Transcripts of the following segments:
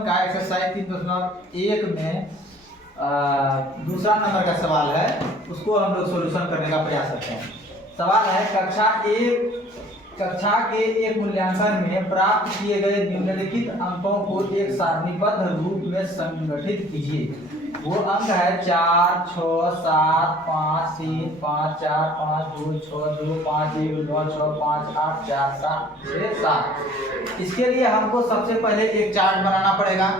का एक्सरसाइज 3.1 में दूसरा नंबर का सवाल है, उसको हम लोग सॉल्यूशन करने का प्रयास करते हैं। सवाल है कक्षा के एक मूल्यांकन में प्राप्त किए गए निम्नलिखित अंकों को एक सारणीबद्ध रूप में संगठित कीजिए। वो अंक है 4, 6, 7, 5, 3, 5, 4, 5, 2, 6, 2, 5, 1, 9, 6, 5, 8, 4, 7, 6, 7। इसके लिए हमको सबसे पहले एक चार्ट बनाना पड़ेगा।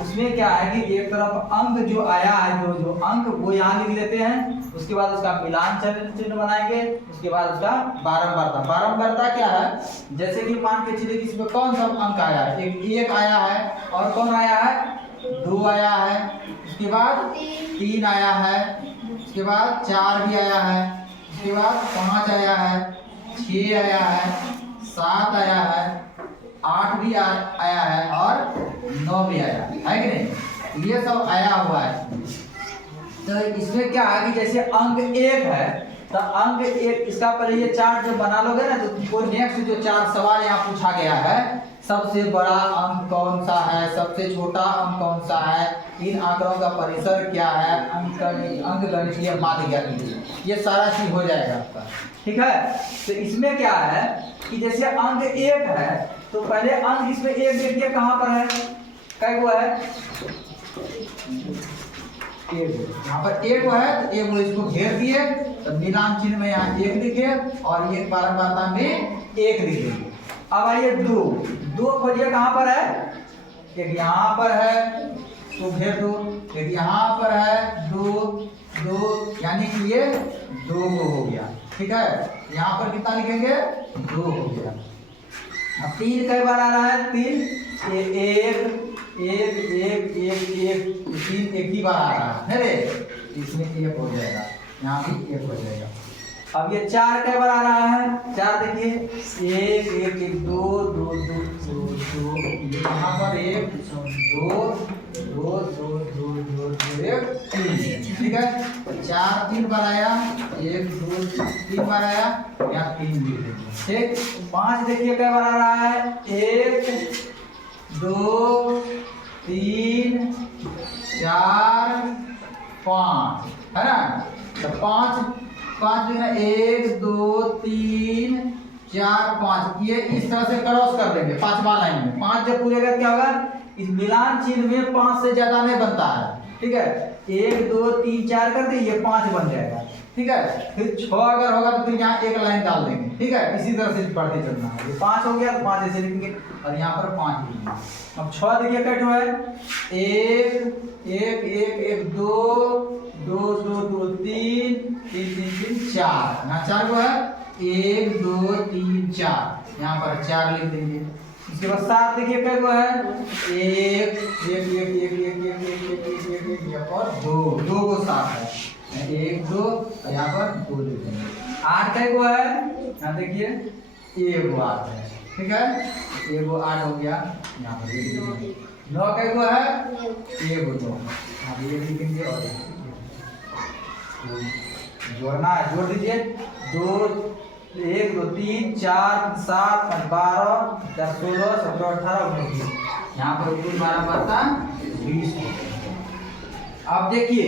उसमें क्या है कि एक तरफ अंक जो आया है, जो अंक वो यहाँ लिख लेते हैं, उसके बाद उसका मिलान चिन्ह बनाएंगे, उसके बाद उसका बारंबारता क्या है, जैसे कि मान के चलिए इसमें कौन सा अंक आया है, एक आया है, और कौन आया है, 2 आया है, उसके बाद 3 आया है, उसके बाद 4 भी आया है, उसके बाद 5 आया है, 6 आया है, 7 आया है, 8 भी आया है, और 9 भी आया है कि नहीं। ये सब आया हुआ है। तो इसमें क्या है कि जैसे अंक 1 है तो अंक 1 इसका पहले ये चार्ट जो बना लोगे ना, तो नेक्स्ट जो 4 सवाल यहाँ पूछा गया है, सबसे बड़ा अंक कौन सा है, सबसे छोटा अंक कौन सा है, इन आंकड़ों का परिसर क्या है, अंक गणितीय माध्य क्या कीजिए, ये सारा चीज हो जाएगा आपका। ठीक है। तो इसमें क्या है कि जैसे अंक 1 है तो पहले अंक इसमें 1 देखिए कहाँ पर है, कै गो है, यहाँ पर 1 है, तो 1 इसको घेर दिए, तो मिलान चिन्ह में यहाँ 1 लिखे और ये बारंबारता में 1 लिखेंगे। अब आइए 2 खोजिए कहाँ पर है, एक यहाँ पर है तो घेर दो, एक यहाँ पर है 2 यानी कि ये 2 हो गया। ठीक है। यहाँ पर कितना लिखेंगे, 2 हो गया। अब 3 कई बार आ रहा है, 3 1 3 एक ही बार आ रहा है रे, इसमें 1 हो जाएगा, यहाँ भी 1 हो जाएगा। अब ये 4 कई बार आ रहा है, 4 देखिए 1 2 2 यहाँ पर 1 2 2 2 2 2 1 3। ठीक है। 4 3 बार आया, 1 2 3 बार आया, यहाँ 3 भी देखिए। ठीक। 5 देखिए कई बार आ रहा है, 1 2 3 4 5 है ना। तो 5 जो है 1 2 3 4 5, ये इस तरह से क्रॉस कर देंगे 5वां लाइन में। 5 जब पूरेगा क्या होगा, इस मिलान चिन्ह में 5 से ज्यादा नहीं बनता है। ठीक है। 1 2 3 4 कर दे, ये 5 बन जाएगा। ठीक है। फिर 6 अगर होगा तो फिर यहाँ एक लाइन डाल देंगे। ठीक है। इसी तरह से पढ़ते चलना है। ये 5 हो गया तो 5 ऐसे लिखेंगे और यहाँ पर 5 लिखेंगे। अब 6 देखिए कैट हुआ है, 1 2 2 2 2 3 3 3 3 4, यहाँ 4 को है, 1 2 3 4, यहाँ पर 4 लिख देंगे। इसके बाद 7 देखिए क्या को है, 1 और 2 को 7 है, 1 2 यहाँ पर 2 लिख देंगे। 8 का को है, यहाँ देखिए 1 8 है। ठीक है। 1 8 हो गया, यहाँ पर 9 का को है, 1 2, अब ये लिखेंगे और जोड़ना है, जोड़ दीजिए 2 1 2 3 4 7 12 10 16 17 18 19, यहाँ पर कुल 12 बचता 20। अब देखिए,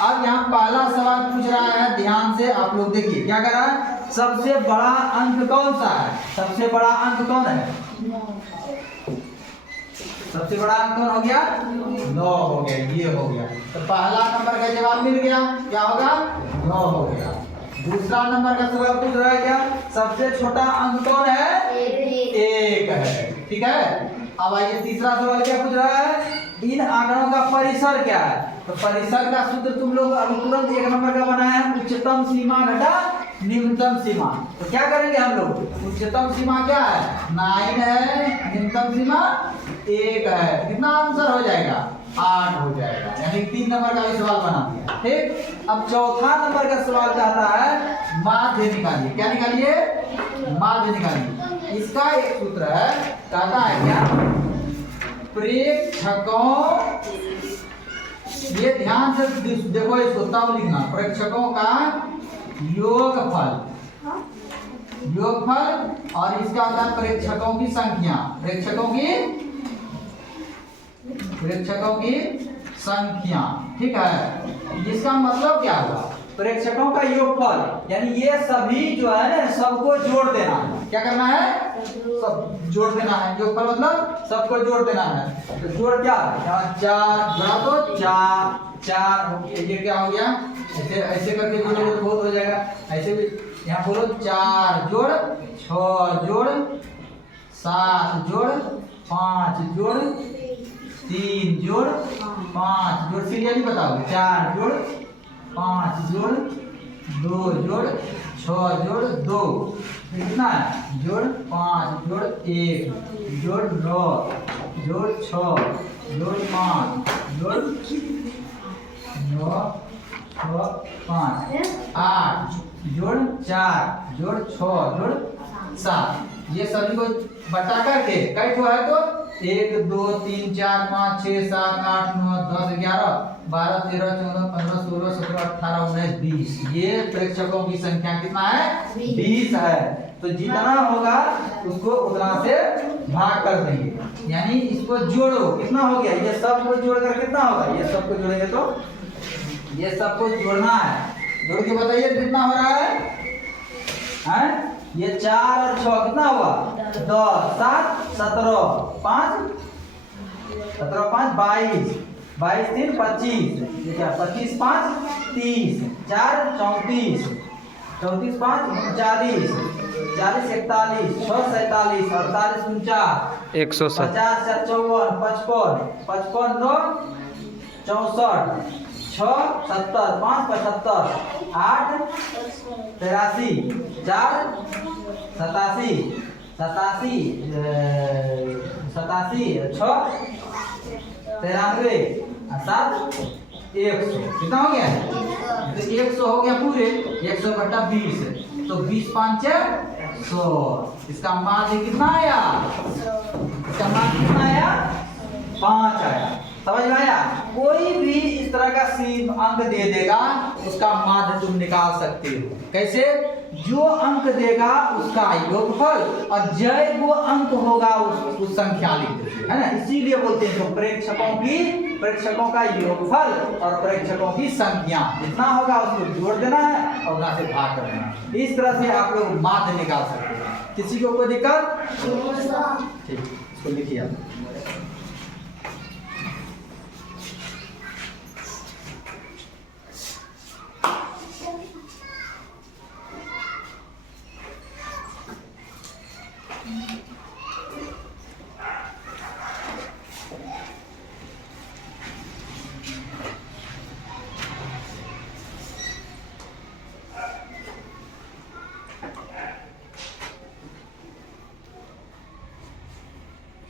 अब यहाँ पहला सवाल पूछ रहा है, ध्यान से आप लोग देखिए क्या कर रहा है, सबसे बड़ा अंक कौन सा है, सबसे बड़ा अंक कौन है, सबसे बड़ा अंक कौन हो गया, 9 हो गया, ये हो गया। तो पहला नंबर का जवाब मिल गया, क्या होगा, 9 हो गया। दूसरा नंबर का सवाल पूछ रहा है क्या, सबसे छोटा अंक कौन है, 1 है। ठीक है। अब आइए तीसरा सवाल क्या पूछ रहा है, इन आंकड़ों का परिसर क्या है। तो परिसर का सूत्र तुम लोग अभी तुरंत 1 नंबर का बनाया है, उच्चतम सीमा घटा न्यूनतम सीमा। तो क्या करेंगे हम लोग, उच्चतम सीमा क्या है, 9 है, न्यूनतम सीमा 1 है, कितना आंसर हो जाएगा, 8 हो जाएगा। यानी 3 नंबर का भी सवाल बना दिया। ठीक। अब चौथा नंबर का सवाल कहता है माध्य निकालिए, क्या निकालिए, माध्य निकालिए। इसका एक सूत्र है, कहता है क्या, प्रेक्षकों, ये ध्यान से देखो, इसको तब लिखना, प्रेक्षकों का योगफल और इसका होता है प्रेक्षकों की संख्या, प्रेक्षकों की प्रेक्षकों की संख्या, ठीक है। इसका मतलब क्या हुआ, प्रेक्षकों का योगफल, यानी ये सभी जो है ना सबको जोड़ देना है। क्या करना है, सब जोड़ देना है। योगफल मतलब सबको जोड़ देना है। तो जोड़ क्या, यहाँ 4 जोड़ा तो 4 4, ये क्या हो गया, ऐसे ऐसे करके जोड़ोगे तो बहुत हो जाएगा। ऐसे भी यहाँ बोलो 4 जोड़ 6 जोड़ 7 जोड़ 5 जोड़ 3 जोड़ 5 जोड़, सीरियली बताओगे। 4 जोड़ 5 जोड़ 2 जोड़ 6 जोड़ 2, कितना है, जोड़ 5 जोड़ 1 जोड़ 9 जोड़ 6 जोड़ 5 जोड़ 9 6 5 8 जोड़ 4 जोड़ 6 जोड़ 7, ये सभी को बटा करके कई ठो है तो 1 2 3 4 5 6 7 8 9 10 11 12 13 14 15 16 17 18 19 20, ये प्रेक्षकों की संख्या कितना है, 20 है। तो जितना होगा उसको उतना से भाग कर देंगे, यानी इसको जोड़ो, कितना हो गया, ये सबको जोड़कर कितना होगा, ये सबको जोड़ेंगे तो ये सबको जोड़ना है। जोड़ के बताइए कितना हो रहा है? ये 4 और 6 कितना हुआ, 10 7 17 5 17 5 22 22 3 25, ये क्या 25 5 30 4 34 34 5 39 40 41 6 47 48 49 107 50 54 55 55 9 64 6 70 5 75 8 83 4 87 87 87 6 93 7 100, कितना हो गया, तो 100 हो गया पूरे, 100 बटा 20, तो 20 5 100, इसका माध्य कितना आया, इसका माध्य कितना आया, 5 आया। समझ में आया? कोई भी इस तरह का सीम अंक दे देगा उसका माध्य तुम निकाल सकते हो। कैसे? जो अंक देगा उसका योगफल और जय वो अंक होगा उस संख्या लिख देते है ना, इसीलिए बोलते हैं तो प्रेक्षकों का योगफल और प्रेक्षकों की संख्या जितना होगा उसको जोड़ देना है और वहां से भाग कर देना। इस तरह से आप लोग माध्य निकाल सकते हैं। किसी को कोई दिक्कत? ठीक, इसको लिखिए आप।